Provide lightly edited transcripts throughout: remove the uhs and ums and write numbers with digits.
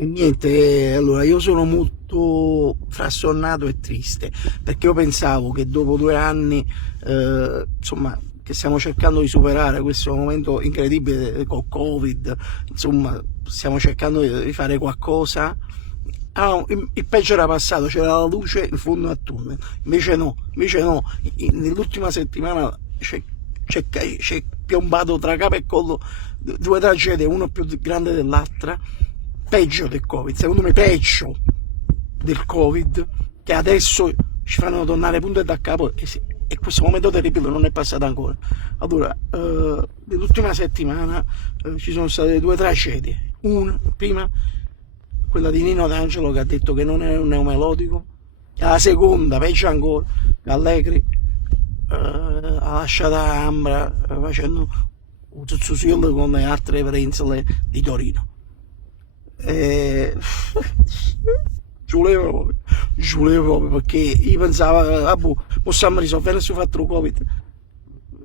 E niente, allora io sono molto frastornato e triste perché io pensavo che dopo 2 anni, insomma, che stiamo cercando di superare questo momento incredibile col Covid, insomma, stiamo cercando di fare qualcosa. Ah, il peggio era passato, c'era la luce in fondo al tunnel, invece no, nell'ultima settimana c'è piombato tra capo e collo due tragedie, una più grande dell'altra, peggio del Covid, secondo me peggio del Covid, che adesso ci fanno tornare punto e da capo e questo momento terribile non è passato ancora. Allora, nell'ultima settimana ci sono state due tragedie. Una, prima, quella di Nino D'Angelo che ha detto che non è un neomelodico, e la seconda, peggio ancora, che Allegri ha lasciato Ambra facendo un zuzzurro con le altre prensole di Torino. E... giulevo proprio perché io pensavo, vabbè, possiamo risolvere questo fatto del Covid.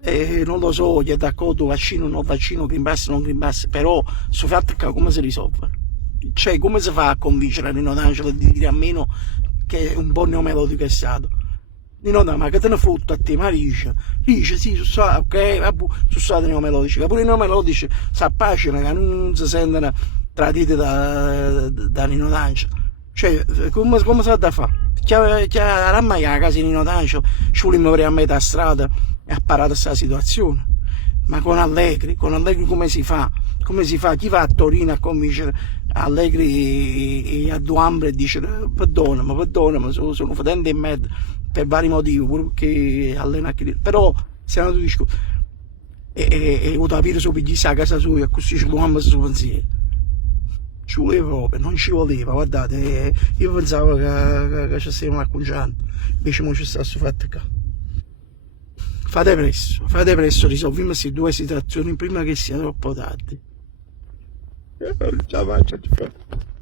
E non lo so, gli è d'accordo, vaccino, non vaccino, Green Pass, non Green Pass, però questo fatto qua come si risolve? Cioè, come si fa a convincere Nino D'Angelo di dire a meno che è un po' neomelodico è stato? Nino D'Angelo, ma che te ne fotte a te, ma dice sì, ok, vabbè, sono stati neomelodici, che pure i neomelodici si appassionano, che non si sentono traditi da Nino D'Angelo. Cioè, come si fa da fare? Ramai a casa di Nino D'Angelo, ci vogliamo vedere a metà strada e ha parato questa situazione. Ma con Allegri come si fa? Come si fa? Chi va a Torino a convincere Allegri e a Duambre e dice perdonami, sono fedente in merda per vari motivi, pure perché allena chi. Però stiamo tutti discorsi. E ho capito su pigliare a casa sua, così ci dobbiamo su pensiero. Ci voleva proprio, non ci voleva, guardate, io pensavo che ci stavamo acconciando, invece mo ci sta questo fatto qua. Fate presto, risolviamo queste due situazioni prima che sia troppo tardi. Ciao, ciao.